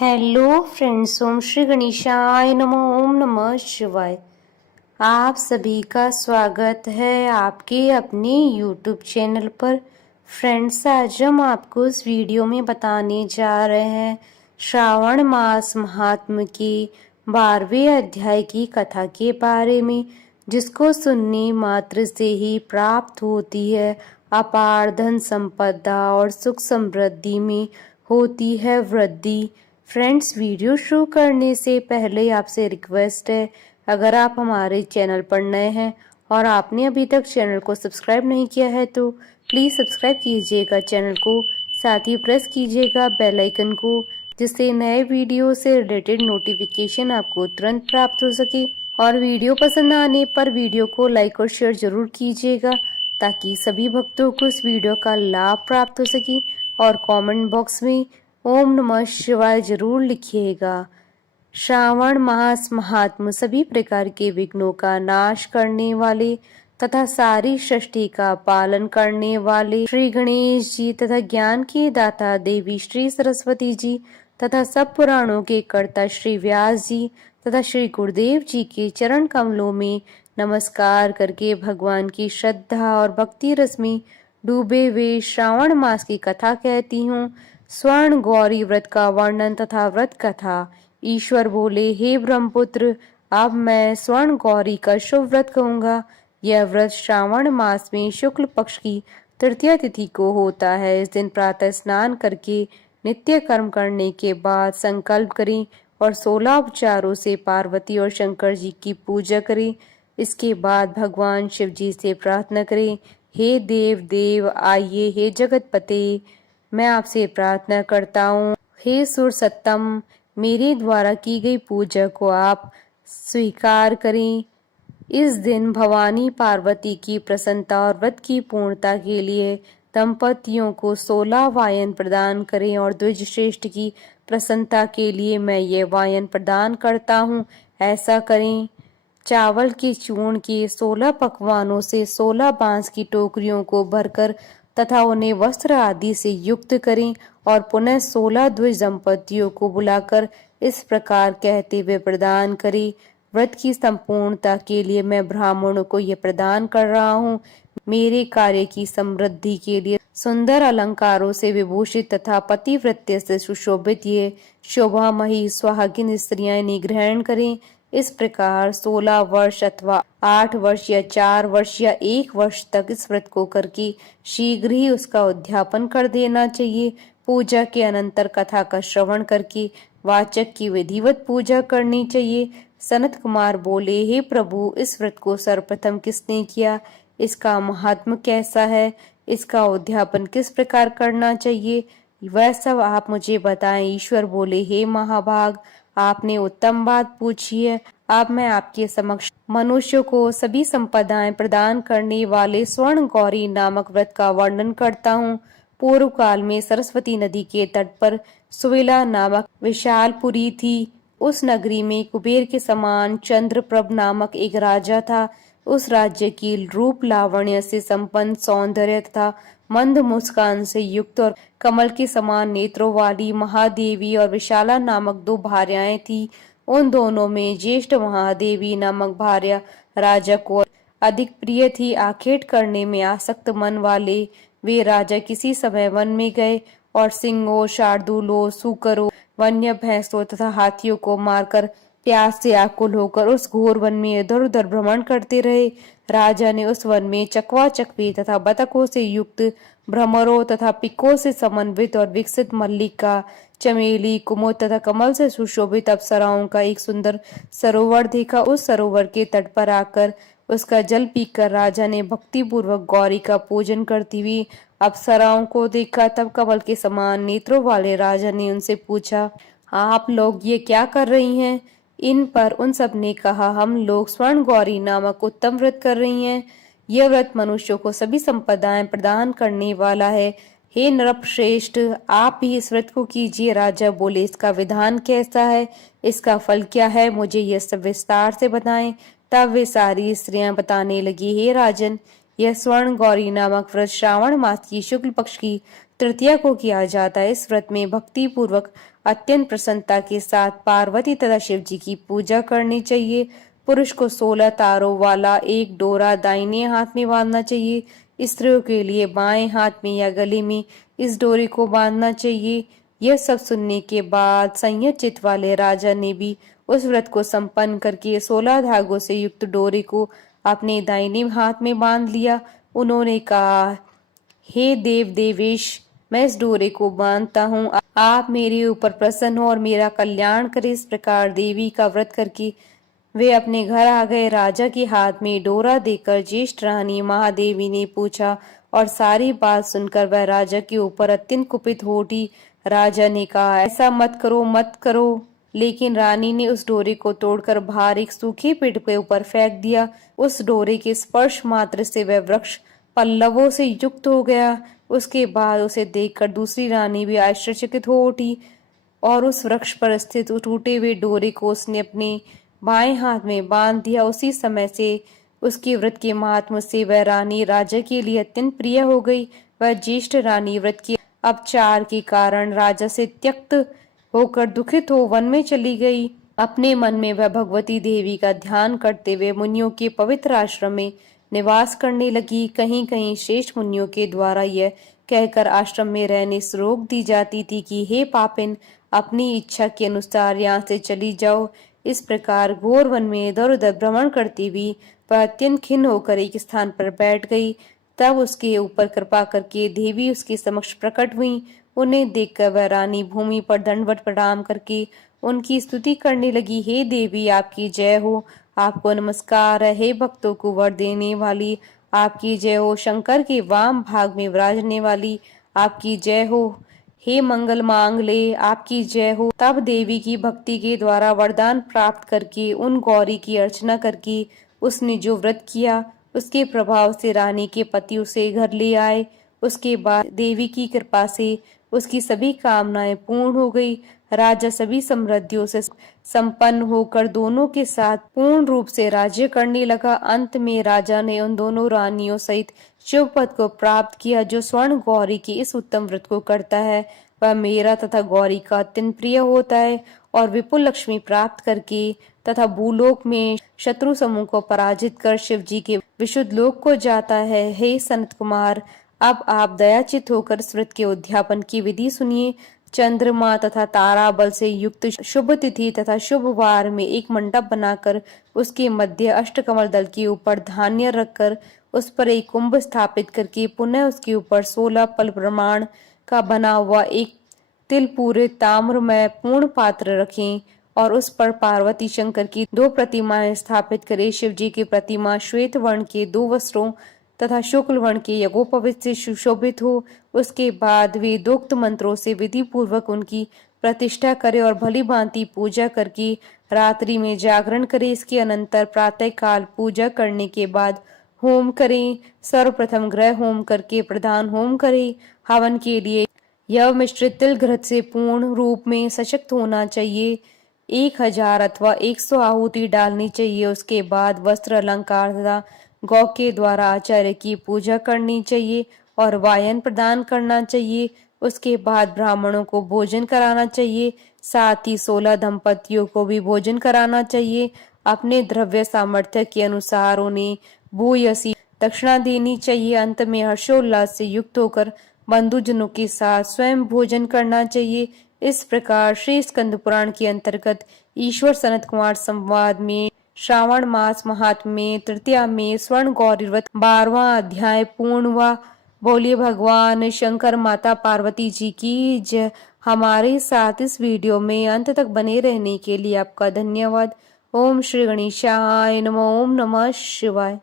Hello friends, ओम श्री गणेशाय नमः। ओम नमः शिवाय। आप सभी का स्वागत है आपके अपने यूट्यूब चैनल पर। फ्रेंड्स, आज हम आपको इस वीडियो में बताने जा रहे हैं श्रावण मास महात्म की 12वें अध्याय की कथा के बारे में, जिसको सुनने मात्र से ही प्राप्त होती है अपार धन संपदा और सुख समृद्धि में होती है वृद्धि। फ्रेंड्स, वीडियो शुरू करने से पहले आपसे रिक्वेस्ट है, अगर आप हमारे चैनल पर नए हैं और आपने अभी तक चैनल को सब्सक्राइब नहीं किया है तो प्लीज़ सब्सक्राइब कीजिएगा चैनल को, साथ ही प्रेस कीजिएगा बेल आइकन को, जिससे नए वीडियो से रिलेटेड नोटिफिकेशन आपको तुरंत प्राप्त हो सके। और वीडियो पसंद आने पर वीडियो को लाइक और शेयर जरूर कीजिएगा, ताकि सभी भक्तों को इस वीडियो का लाभ प्राप्त हो सके। और कमेंट बॉक्स में ओम नमः शिवाय जरूर लिखिएगा। श्रावण मास महात्म सभी प्रकार के विघ्नों का नाश करने वाले तथा सारी सृष्टि का पालन करने वाले श्री गणेश जी तथा ज्ञान के दाता देवी श्री सरस्वती जी तथा सब पुराणों के कर्ता श्री व्यास जी तथा श्री गुरुदेव जी के चरण कमलों में नमस्कार करके भगवान की श्रद्धा और भक्ति रस में डूबे हुए श्रावण मास की कथा कहती हूँ। स्वर्ण गौरी व्रत का वर्णन तथा व्रत कथा। ईश्वर बोले, हे ब्रह्मपुत्र, अब मैं स्वर्ण गौरी का शुभ व्रत कहूँगा। यह व्रत श्रावण मास में शुक्ल पक्ष की तृतीया तिथि को होता है। इस दिन प्रातः स्नान करके नित्य कर्म करने के बाद संकल्प करें और 16 उपचारों से पार्वती और शंकर जी की पूजा करें। इसके बाद भगवान शिव जी से प्रार्थना करें, हे देव देव आइए, हे जगतपते, मैं आपसे प्रार्थना करता हूँ, हे सुर सत्तम, मेरे द्वारा की गई पूजा को आप स्वीकार करें। इस दिन भवानी पार्वती की प्रसन्नता और व्रत की पूर्णता के लिए दंपतियों को 16 वायन प्रदान करें और द्विज श्रेष्ठ की प्रसन्नता के लिए मैं ये वायन प्रदान करता हूँ, ऐसा करें। चावल के चूर्ण के 16 पकवानों से 16 बांस की टोकरियों को भरकर तथा उन्हें वस्त्र आदि से युक्त करें और पुनः 16 द्विज दंपतियों को बुलाकर इस प्रकार कहते हुए प्रदान करें, व्रत की संपूर्णता के लिए मैं ब्राह्मणों को यह प्रदान कर रहा हूँ। मेरे कार्य की समृद्धि के लिए सुंदर अलंकारों से विभूषित तथा पतिव्रत्य से सुशोभित ये शोभामयी सुहागिन स्त्रियां इन्हें ग्रहण करें। इस प्रकार 16 वर्ष अथवा 8 वर्ष या 4 वर्ष या 1 वर्ष तक इस व्रत को करके शीघ्र ही उसका उद्यापन कर देना चाहिए। पूजा के अनंतर कथा का श्रवण करके वाचक की विधिवत पूजा करनी चाहिए। सनत कुमार बोले, हे प्रभु, इस व्रत को सर्वप्रथम किसने किया? इसका महात्म कैसा है? इसका उद्यापन किस प्रकार करना चाहिए? वह सब आप मुझे बताएं। ईश्वर बोले, हे महाभाग, आपने उत्तम बात पूछी है। अब मैं आपके समक्ष मनुष्य को सभी संपदाएं प्रदान करने वाले स्वर्ण गौरी नामक व्रत का वर्णन करता हूँ। पूर्व काल में सरस्वती नदी के तट पर सुविला नामक विशालपुरी थी। उस नगरी में कुबेर के समान चंद्रप्रभ नामक एक राजा था। उस राज्य की रूप लावण्य से संपन्न, सौंदर्य तथा मंद मुस्कान से युक्त और कमल के समान नेत्रों वाली महादेवी और विशाला नामक 2 भार्याएं थी। उन दोनों में ज्येष्ठ महादेवी नामक भार्या राजा को अधिक प्रिय थी। आखेट करने में आसक्त मन वाले वे राजा किसी समय वन में गए और सिंहों, शार्दूलों, सूकरों, वन्य भैंसों तथा हाथियों को मारकर प्यास से आकुल होकर उस घोर वन में इधर उधर भ्रमण करते रहे। राजा ने उस वन में चकवा चकवी तथा बतखों से युक्त, भ्रमरों तथा पिकों से समन्वित और विकसित मल्लिका, चमेली, कुमुद तथा कमल से सुशोभित अप्सराओं का एक सुंदर सरोवर देखा। उस सरोवर के तट पर आकर उसका जल पीकर राजा ने भक्ति पूर्वक गौरी का पूजन करती हुई अप्सराओं को देखा। तब कमल के समान नेत्रों वाले राजा ने उनसे पूछा, आप लोग ये क्या कर रही हैं? इन पर उन सब ने कहा, हम लोग स्वर्ण गौरी नामक उत्तम व्रत कर रही हैं। यह व्रत मनुष्यों को सभी संपदाएं प्रदान करने वाला है। हे नृप श्रेष्ठ, आप भी इस व्रत को कीजिए। राजा बोले, इसका विधान कैसा है? इसका फल क्या है? मुझे यह सब विस्तार से बताएं। तब वे सारी स्त्रियां बताने लगी, हे राजन, यह स्वर्ण गौरी नामक व्रत श्रावण मास की शुक्ल पक्ष की तृतीया को किया जाता है। इस व्रत में भक्ति पूर्वक अत्यंत प्रसन्नता के साथ पार्वती तथा शिव जी की पूजा करनी चाहिए। पुरुष को 16 तारों वाला एक डोरा दाहिने हाथ में बांधना चाहिए। स्त्रियों के लिए बाएं हाथ में या गले में इस डोरे को बांधना चाहिए। यह सब सुनने के बाद संयत चित्त वाले राजा ने भी उस व्रत को संपन्न करके 16 धागों से युक्त डोरे को अपने दाहिने हाथ में बांध लिया। उन्होंने कहा, हे देव देवेश, मैं इस डोरे को बांधता हूँ, आप मेरे ऊपर प्रसन्न हो और मेरा कल्याण करें। इस प्रकार देवी का व्रत करके वे अपने घर आ गए। राजा के हाथ में डोरा देकर ज्येष्ठ रानी महादेवी ने पूछा और सारी बात सुनकर वह राजा के ऊपर अत्यंत कुपित हो उठी। राजा ने कहा, ऐसा मत करो मत करो, लेकिन रानी ने उस डोरे को तोड़कर बाहर एक सूखे पेड़ के ऊपर फेंक दिया। उस डोरे के स्पर्श मात्र से वह वृक्ष पल्लवों से युक्त हो गया। उसके बाद उसे देखकर दूसरी रानी भी आश्चर्यचकित हो उठी और उस वृक्ष पर स्थित टूटे हुए डोरे को उसने अपने बाएं हाथ में बांध दिया। उसी समय से उसके व्रत के महात्म्य से वह रानी राजा के लिए अत्यंत प्रिय हो गई। वह ज्येष्ठ रानी व्रत के अपचार के कारण राजा से त्यक्त होकर दुखित हो वन में चली गई। अपने मन में वह भगवती देवी का ध्यान करते हुए मुनियों के पवित्र आश्रम में निवास करने लगी। कहीं कहीं श्रेष्ठ मुनियों के द्वारा यह कहकर आश्रम में रहने से रोक दी जाती थी कि हे पापिन, अपनी इच्छा के अनुसार यहाँ से चली जाओ। इस प्रकार घोर वन में इधर उधर भ्रमण करती हुई वह अत्यंत खिन्न होकर एक स्थान पर बैठ गई। तब उसके ऊपर कृपा करके देवी उसके समक्ष प्रकट हुई। उन्हें देखकर वह रानी भूमि पर दंडवत प्रणाम करके उनकी स्तुति करने लगी। हे देवी, आपकी जय हो, आपको नमस्कार है। हे भक्तों को वर देने वाली, आपकी जय हो। शंकर के वाम भाग में विराजने वाली, आपकी जय हो। हे मंगल मांगले, आपकी जय हो। तब देवी की भक्ति के द्वारा वरदान प्राप्त करके उन गौरी की अर्चना करके उसने जो व्रत किया उसके प्रभाव से रानी के पति उसे घर ले आए। उसके बाद देवी की कृपा से उसकी सभी कामनाएं पूर्ण हो गई। राजा सभी समृद्धियों से संपन्न होकर दोनों के साथ पूर्ण रूप से राज्य करने लगा। अंत में राजा ने उन दोनों रानियों सहित शिव पद को प्राप्त किया। जो स्वर्ण गौरी की इस उत्तम व्रत को करता है वह मेरा तथा गौरी का अत्यंत प्रिय होता है और विपुल लक्ष्मी प्राप्त करके तथा भूलोक में शत्रु समूह को पराजित कर शिव जी के विशुद्ध लोक को जाता है। हे सनत कुमार, अब आप दयाचित होकर इस व्रत के उद्यापन की विधि सुनिए। चंद्रमा तथा तारा बल से युक्त शुभ तिथि तथा शुभ वार में एक मंडप बनाकर उसके मध्य अष्टकमल दल के ऊपर धान्य रखकर उस पर एक कुंभ स्थापित करके पुनः उसके ऊपर 16 पल प्रमाण का बना हुआ एक तिल पूरे ताम्रमय पूर्ण पात्र रखें और उस पर पार्वती शंकर की 2 प्रतिमाएं स्थापित करें। शिव जी की प्रतिमा श्वेत वर्ण के 2 वस्त्रों तथा शुक्ल वर्ण के यज्ञोपवीत से सुशोभित हो। उसके बाद वे दोक्त मंत्रों से विधि पूर्वक उनकी प्रतिष्ठा करे और भली भांति पूजा करके रात्रि में जागरण करे। इसके अनंतर प्रातः काल पूजा करने के बाद होम करें। सर्वप्रथम ग्रह होम करके प्रधान होम करें। हवन के लिए यह मिश्रित तिल घृत से पूर्ण रूप में सशक्त होना चाहिए। 1000 अथवा 100 आहुति डालनी चाहिए। उसके बाद वस्त्र अलंकार तथा गौ के द्वारा आचार्य की पूजा करनी चाहिए और वायन प्रदान करना चाहिए। उसके बाद ब्राह्मणों को भोजन कराना चाहिए। साथ ही 16 दंपतियों को भी भोजन कराना चाहिए। अपने द्रव्य सामर्थ्य के अनुसार उन्हें भूयसी दक्षिणा देनी चाहिए। अंत में हर्षोल्लास से युक्त होकर बंधुजनों के साथ स्वयं भोजन करना चाहिए। इस प्रकार श्री स्कंद पुराण के अंतर्गत ईश्वर सनत कुमार संवाद में श्रावण मास महात्म्य में तृतीया में स्वर्ण गौरी व्रत 12वां अध्याय पूर्ण हुआ। बोलिए भगवान शंकर माता पार्वती जी की जय। हमारे साथ इस वीडियो में अंत तक बने रहने के लिए आपका धन्यवाद। ओम श्री गणेशाय नमः। ओम नमः शिवाय।